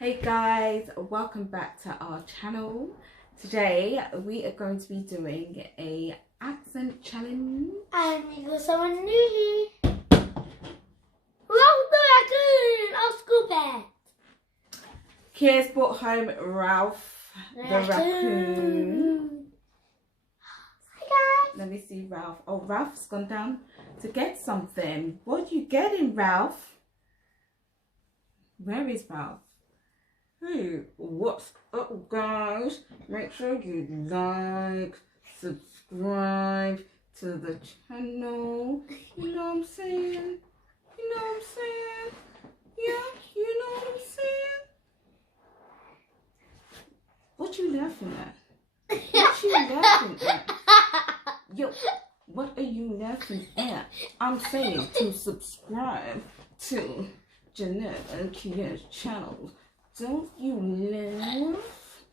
Hey guys, welcome back to our channel. Today we are going to be doing a accent challenge. And we got someone new here. Ralph the raccoon, our school pet. Kia's brought home Ralph the raccoon. Hi guys. Let me see Ralph. Oh, Ralph's gone down to get something. What are you getting, Ralph? Where is Ralph? Hey, what's up guys? Make sure you like, subscribe to the channel. You know what I'm saying? You know what I'm saying? Yeah, you know what I'm saying? What you laughing at? What you laughing at? Yo, what are you laughing at? I'm saying to subscribe to Jeanette and Kia's channel. Don't you laugh?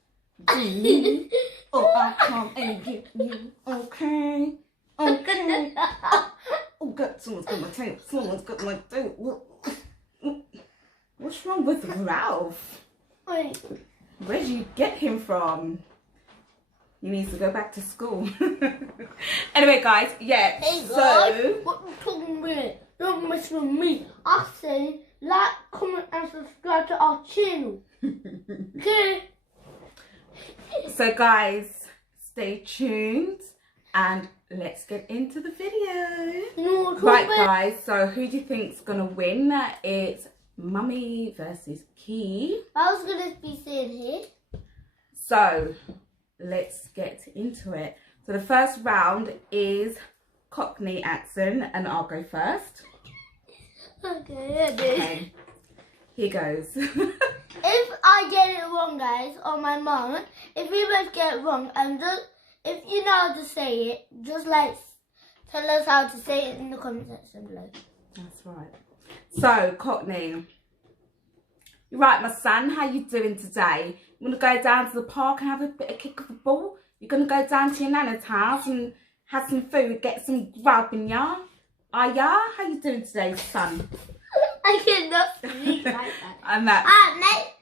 Do me, or I'll come and get you, okay? Okay. Oh God, someone's got my tail. Someone's got my tail. What's wrong with Ralph? Wait. Where'd you get him from? He needs to go back to school. Anyway, guys, yeah. Hey so guys, what you talking about? Don't mess with me. I say like, comment and subscribe to our channel. Okay? So guys, stay tuned and let's get into the video. No, Right guys, so who do you think's gonna win? It's Mummy versus Key. I was gonna be saying here. So let's get into it. So the first round is Cockney accent and I'll go first. Okay, here goes. If I get it wrong, guys, or my mum, if we both get it wrong, and just if you know how to say it, just like tell us how to say it in the comment section below. That's right. So Cockney, you're right, my son. How you doing today? You want to go down to the park and have a bit of kick of the ball? You're gonna go down to your nana's house and have some food, get some grub in ya? Are ya? How you doing today, son? I cannot speak like that. And that's Mate.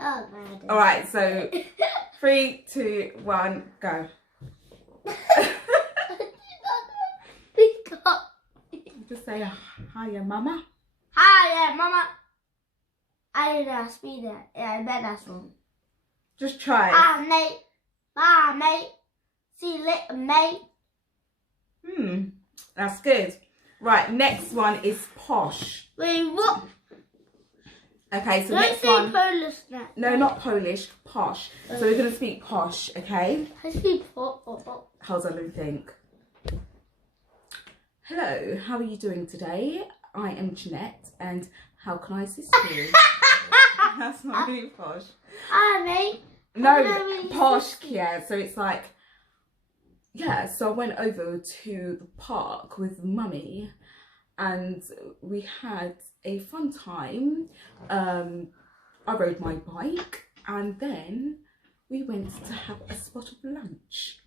Oh, no. all right. So 3, 2, 1, go. Just say hiya, mama. Hi, yeah, mama. I didn't speak that. Yeah, I bet that's wrong. Just try. Mate. Bye, mate. See you later, mate. That's good. Right, next one is posh. Wait, what? Okay, so Don't next say one. Polish now. No, not Polish, posh. So we're gonna speak posh, okay? I speak pop. Hold on, let me think. Hello, how are you doing today? I am Jeanette, and how can I assist you? That's not really posh. Hi, mate. No, posh, yeah. So it's like, yeah. So I went over to the park with Mummy, and we had a fun time. I rode my bike, and then we went to have a spot of lunch,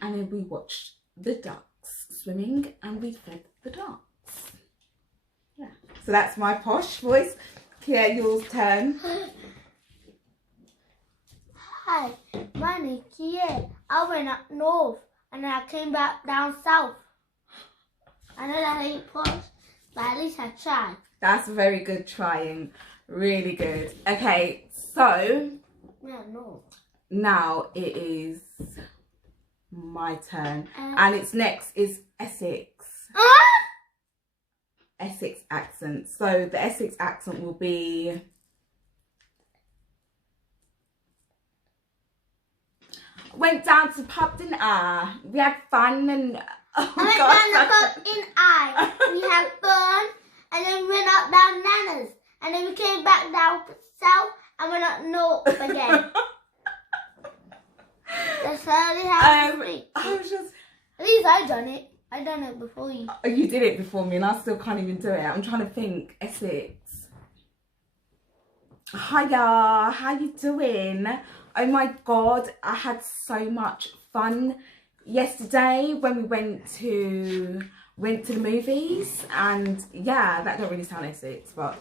and then we watched the ducks swimming, and we fed the ducks. Yeah. So that's my posh voice. Kia, yours turn. Hi, my name's Kia. I went up north and then I came back down south. I know that ain't posh, but at least I tried. That's very good trying. Really good. Okay, so Yeah, no. now it is my turn. And it's next is Essex. Essex accent. So the Essex accent will be went down to the pub, didn't I? We had fun and oh I went God. down the pub in I. We had fun and then we went up down Nana's and then we came back down south and went up north again. That's how they have to speak. I was just At least I done it. I done it before you. oh, you did it before me and I still can't even do it. I'm trying to think. Essex. Hiya, how you doing? Oh my God, I had so much fun yesterday when we went to the movies, and yeah, that don't really sound Essex, but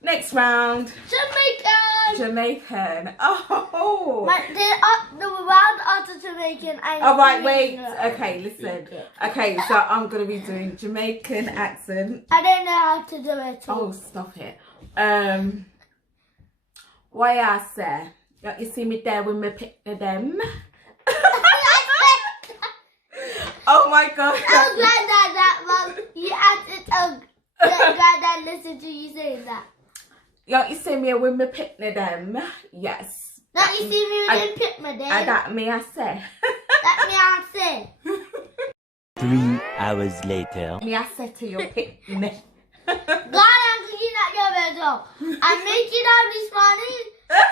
next round. Jamaica! Jamaican. Oh. The round after Jamaican. All right, wait. Okay, listen. Okay, so I'm gonna be doing Jamaican accent. I don't know how to do it. Oh, stop it. Why I say? You see me there with me picking them. Oh my God. I'm glad that Mom, you had to glad that listen to you saying that. You see me with me picking them. Yes. Now you see me with them pick me them. That me I say. That me I say. 3 hours later. Me I say to you pick me. God, I'm cleaning up your bedroom. I make it out this morning.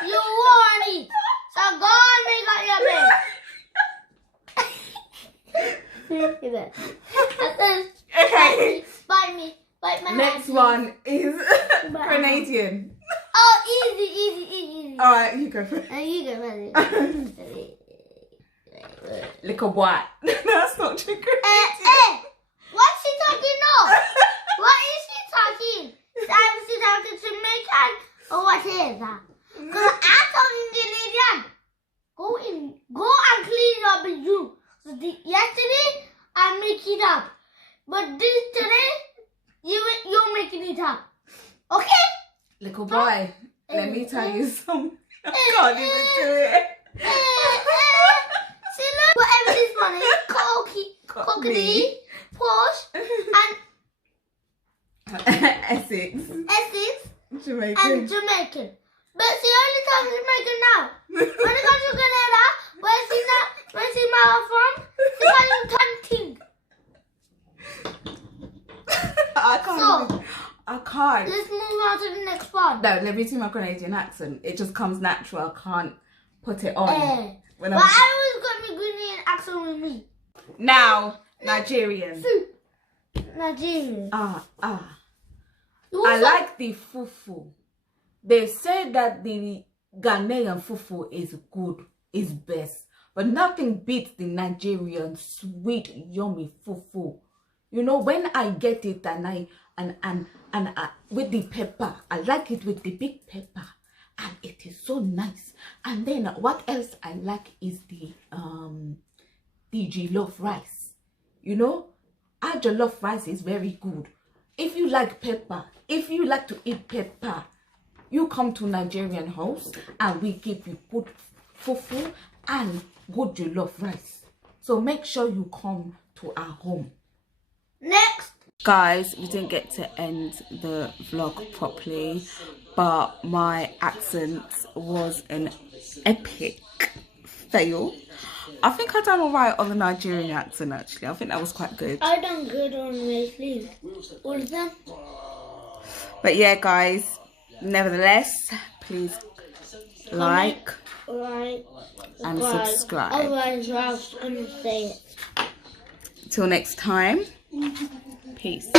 You want it. So go and make up your bed. Okay. Bite me. Bite my hand. Next one is Grenadian. Oh, easy. Alright, you go first. You go first. Little white. That's not too good. What's she talking now? What is she talking? Is she talking Jamaican or what is that? Because I'm talking Grenadian. Go and clean it up with you. So yesterday I make it up, but today you're making it up. Okay? Little boy, let me tell you something. I can't even do it. See, look, whatever this one is, Cockney, Posh, and Essex. Jamaican. And Jamaican. But she only talks Jamaican now. When it comes to Grenada, where's she mother from? She calls you cunting. I can't. Let's move on to the next one. No, let me do my Grenadian accent. It just comes natural. I can't put it on. But I always got my Grenadian accent with me. Now, Nigerian. Nigerian. I like the fufu. They say that the Ghanaian fufu is good, is best. But nothing beats the Nigerian sweet, yummy fufu. You know, when I get it and with the pepper, I like it with the big pepper. And it is so nice. And then what else I like is the jollof rice. You know, our jollof rice is very good. If you like pepper, if you like to eat pepper, you come to Nigerian house and we give you good fufu and good jollof rice. So make sure you come to our home. Next. Guys, we didn't get to end the vlog properly, but my accent was an epic fail. I think I done alright on the Nigerian accent actually. I think that was quite good. I done good on my sleeve. All of them. But yeah guys, nevertheless, please like and subscribe. Otherwise I was gonna say it. Till next time, peace.